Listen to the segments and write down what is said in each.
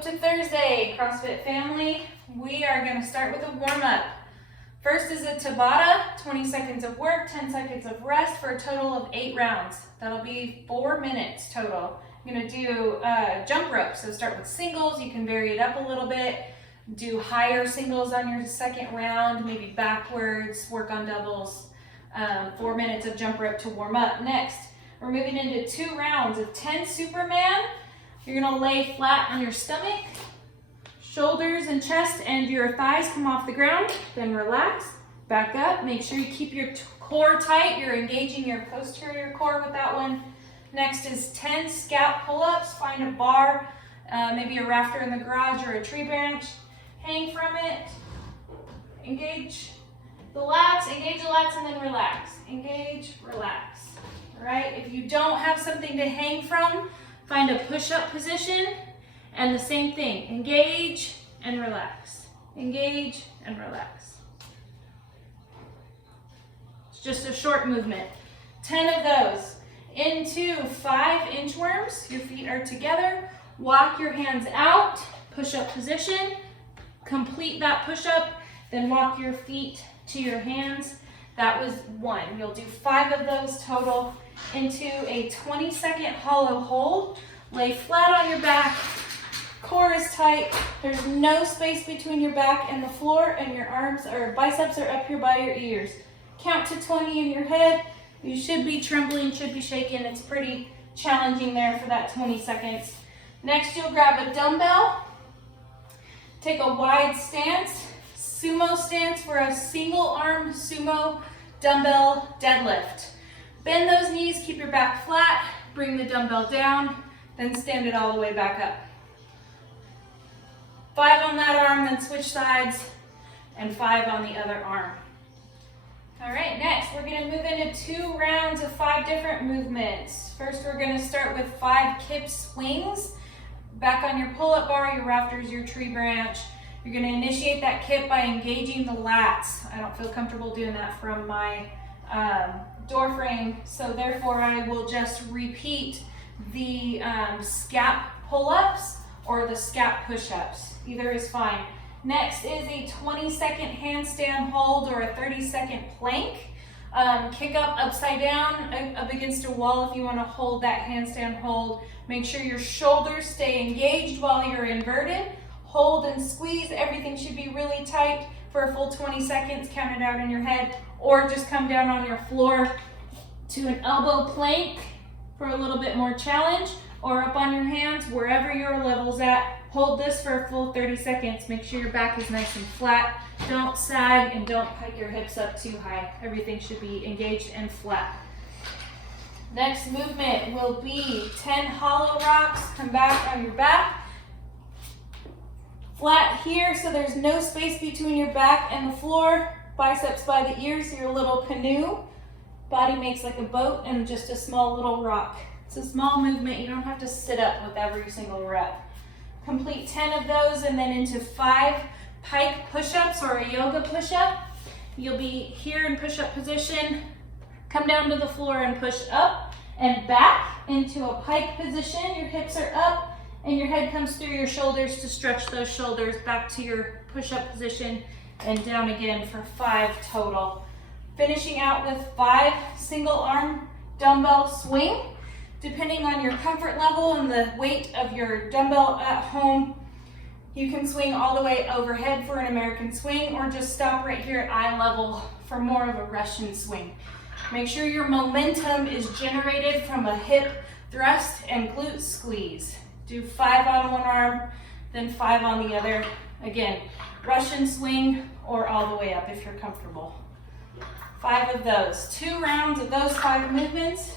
up to Thursday, CrossFit family. We are going to start with a warm-up. First is a Tabata, 20 seconds of work, 10 seconds of rest for a total of 8 rounds. That'll be 4 minutes total. I'm going to do jump rope, so start with singles. You can vary it up a little bit. Do higher singles on your second round, maybe backwards, work on doubles. 4 minutes of jump rope to warm up. Next, we're moving into 2 rounds of 10 Superman. You're gonna lay flat on your stomach, shoulders and chest and your thighs come off the ground, then relax, back up. Make sure you keep your core tight. You're engaging your posterior core with that one. Next is 10 scap pull-ups. Find a bar, maybe a rafter in the garage or a tree branch. Hang from it, engage the lats, and then relax. Engage, relax. All right, if you don't have something to hang from, find a push-up position, and the same thing, engage and relax. Engage and relax. It's just a short movement. 10 of those. Into 5 inchworms, your feet are together. Walk your hands out, push-up position. Complete that push-up, then walk your feet to your hands. That was 1. You'll do 5 of those total into a 20-second hollow hold. Lay flat on your back, core is tight. There's no space between your back and the floor, and your arms or biceps are up here by your ears. Count to 20 in your head. You should be trembling, should be shaking. It's pretty challenging there for that 20 seconds. Next, you'll grab a dumbbell. Take a wide stance, sumo stance for a single arm sumo dumbbell deadlift. Bend those knees, keep your back flat, bring the dumbbell down, then stand it all the way back up. 5 on that arm, then switch sides, and 5 on the other arm. All right, next we're gonna move into 2 rounds of 5 different movements. First, we're gonna start with 5 kip swings. Back on your pull-up bar, your rafters, your tree branch. You're gonna initiate that kip by engaging the lats. I don't feel comfortable doing that from my door frame, so therefore I will just repeat the scap pull-ups or the scap push-ups. Either is fine. Next is a 20-second handstand hold or a 30-second plank. Kick up upside down up against a wall if you want to hold that handstand hold. Make sure your shoulders stay engaged while you're inverted. Hold and squeeze. Everything should be really tight for a full 20 seconds. Count it out in your head, or just come down on your floor to an elbow plank for a little bit more challenge, or up on your hands, wherever your level's at. Hold this for a full 30 seconds. Make sure your back is nice and flat. Don't sag and don't pike your hips up too high. Everything should be engaged and flat. Next movement will be 10 hollow rocks. Come back on your back. Flat here, so there's no space between your back and the floor. Biceps by the ears, your little canoe. Body makes like a boat and just a small little rock. It's a small movement. You don't have to sit up with every single rep. Complete 10 of those and then into 5 pike push-ups or a yoga push-up. You'll be here in push-up position. Come down to the floor and push up and back into a pike position. Your hips are up and your head comes through your shoulders to stretch those shoulders back to your push-up position and down again for 5 total. Finishing out with 5 single arm dumbbell swing. Depending on your comfort level and the weight of your dumbbell at home, you can swing all the way overhead for an American swing or just stop right here at eye level for more of a Russian swing. Make sure your momentum is generated from a hip thrust and glute squeeze. Do 5 on one arm, then 5 on the other. Again, Russian swing or all the way up if you're comfortable. 5 of those. 2 rounds of those 5 movements.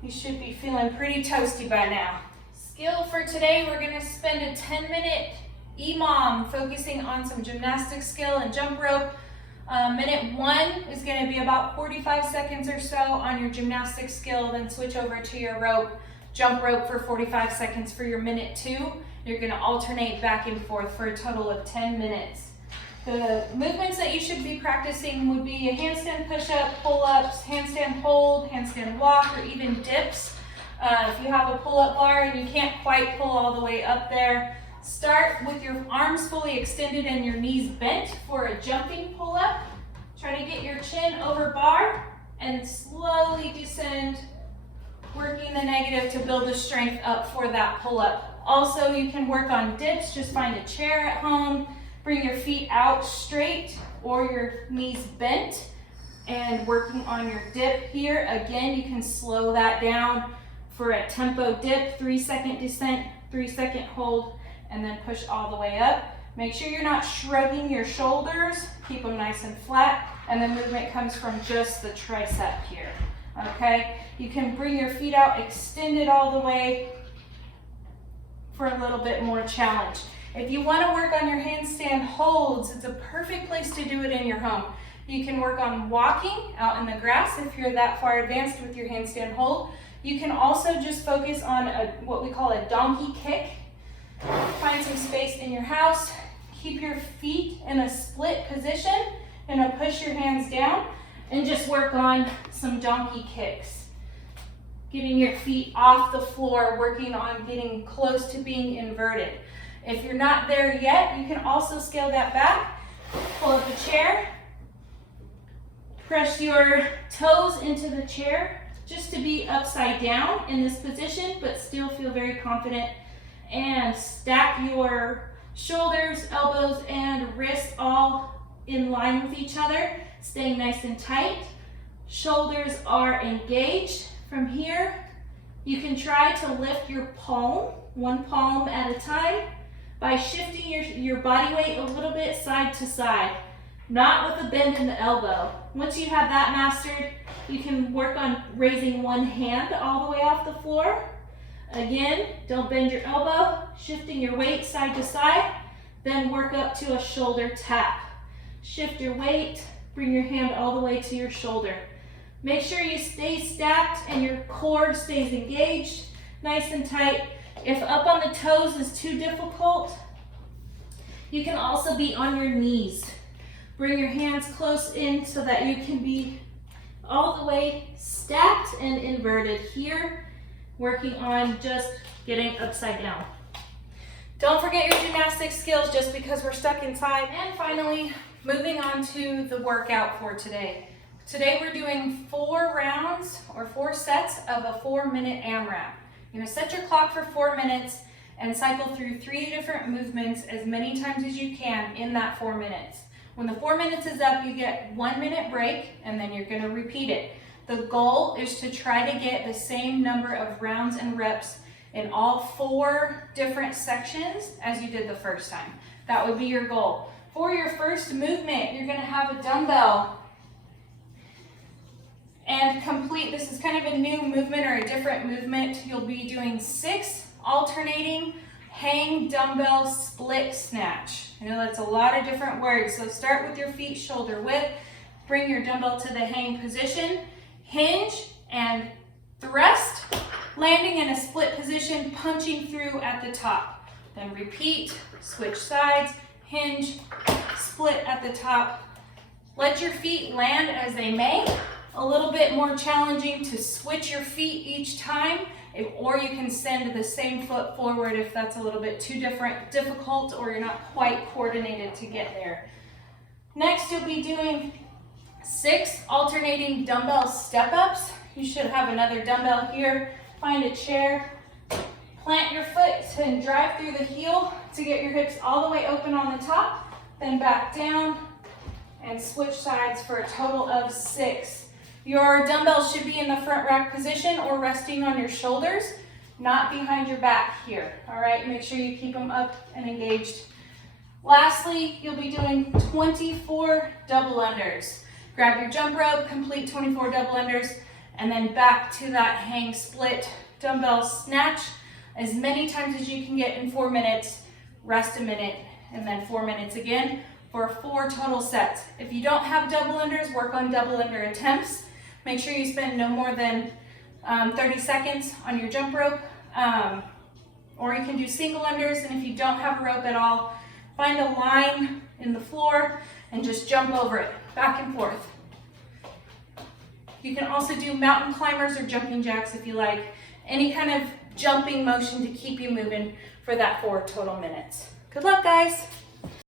You should be feeling pretty toasty by now. Skill for today, we're gonna spend a 10-minute EMOM focusing on some gymnastic skill and jump rope. Minute 1 is gonna be about 45 seconds or so on your gymnastic skill, then switch over to your rope, jump rope for 45 seconds for your minute 2. You're gonna alternate back and forth for a total of 10 minutes. The movements that you should be practicing would be a handstand push-up, pull-ups, handstand hold, handstand walk, or even dips. If you have a pull-up bar and you can't quite pull all the way up there, start with your arms fully extended and your knees bent for a jumping pull-up. Try to get your chin over bar and slowly descend, working the negative to build the strength up for that pull-up. Also, you can work on dips. Just find a chair at home, bring your feet out straight or your knees bent, and working on your dip here. Again, you can slow that down for a tempo dip, 3-second descent, 3-second hold, and then push all the way up. Make sure you're not shrugging your shoulders, keep them nice and flat, and the movement comes from just the tricep here, okay? You can bring your feet out, extend it all the way for a little bit more challenge. If you want to work on your handstand holds, it's a perfect place to do it in your home. You can work on walking out in the grass if you're that far advanced with your handstand hold. You can also just focus on what we call a donkey kick. Find some space in your house. Keep your feet in a split position and push your hands down and just work on some donkey kicks. Getting your feet off the floor, working on getting close to being inverted. If you're not there yet, you can also scale that back. Pull up a chair. Press your toes into the chair just to be upside down in this position, but still feel very confident. And stack your shoulders, elbows, and wrists all in line with each other, staying nice and tight. Shoulders are engaged. From here, you can try to lift your palm, one palm at a time, by shifting your body weight a little bit side to side, not with a bend in the elbow. Once you have that mastered, you can work on raising one hand all the way off the floor. Again, don't bend your elbow, shifting your weight side to side, then work up to a shoulder tap. Shift your weight, bring your hand all the way to your shoulder. Make sure you stay stacked and your core stays engaged, nice and tight. If up on the toes is too difficult, you can also be on your knees. Bring your hands close in so that you can be all the way stacked and inverted here, working on just getting upside down. Don't forget your gymnastics skills just because we're stuck inside. And finally, moving on to the workout for today. Today we're doing 4 rounds or 4 sets of a 4-minute AMRAP. You're gonna set your clock for 4 minutes and cycle through 3 different movements as many times as you can in that 4 minutes. When the 4 minutes is up, you get 1 minute break and then you're gonna repeat it. The goal is to try to get the same number of rounds and reps in all 4 different sections as you did the first time. That would be your goal. For your first movement, you're gonna have a dumbbell and complete, this is kind of a new movement or a different movement. You'll be doing 6 alternating hang dumbbell split snatch. I know that's a lot of different words, so start with your feet shoulder width, bring your dumbbell to the hang position, hinge and thrust, landing in a split position, punching through at the top. Then repeat, switch sides, hinge, split at the top. Let your feet land as they may. A little bit more challenging to switch your feet each time, or you can send the same foot forward if that's a little bit too difficult or you're not quite coordinated to get there. Next, you'll be doing 6 alternating dumbbell step-ups. You should have another dumbbell here. Find a chair, plant your foot and drive through the heel to get your hips all the way open on the top, then back down and switch sides for a total of 6. Your dumbbells should be in the front rack position or resting on your shoulders, not behind your back here. All right, make sure you keep them up and engaged. Lastly, you'll be doing 24 double unders. Grab your jump rope, complete 24 double unders, and then back to that hang split dumbbell snatch as many times as you can get in 4 minutes, rest a minute, and then 4 minutes again for 4 total sets. If you don't have double unders, work on double under attempts. Make sure you spend no more than 30 seconds on your jump rope, or you can do single unders, and if you don't have a rope at all, find a line in the floor and just jump over it, back and forth. You can also do mountain climbers or jumping jacks if you like, any kind of jumping motion to keep you moving for that 4 total minutes. Good luck, guys.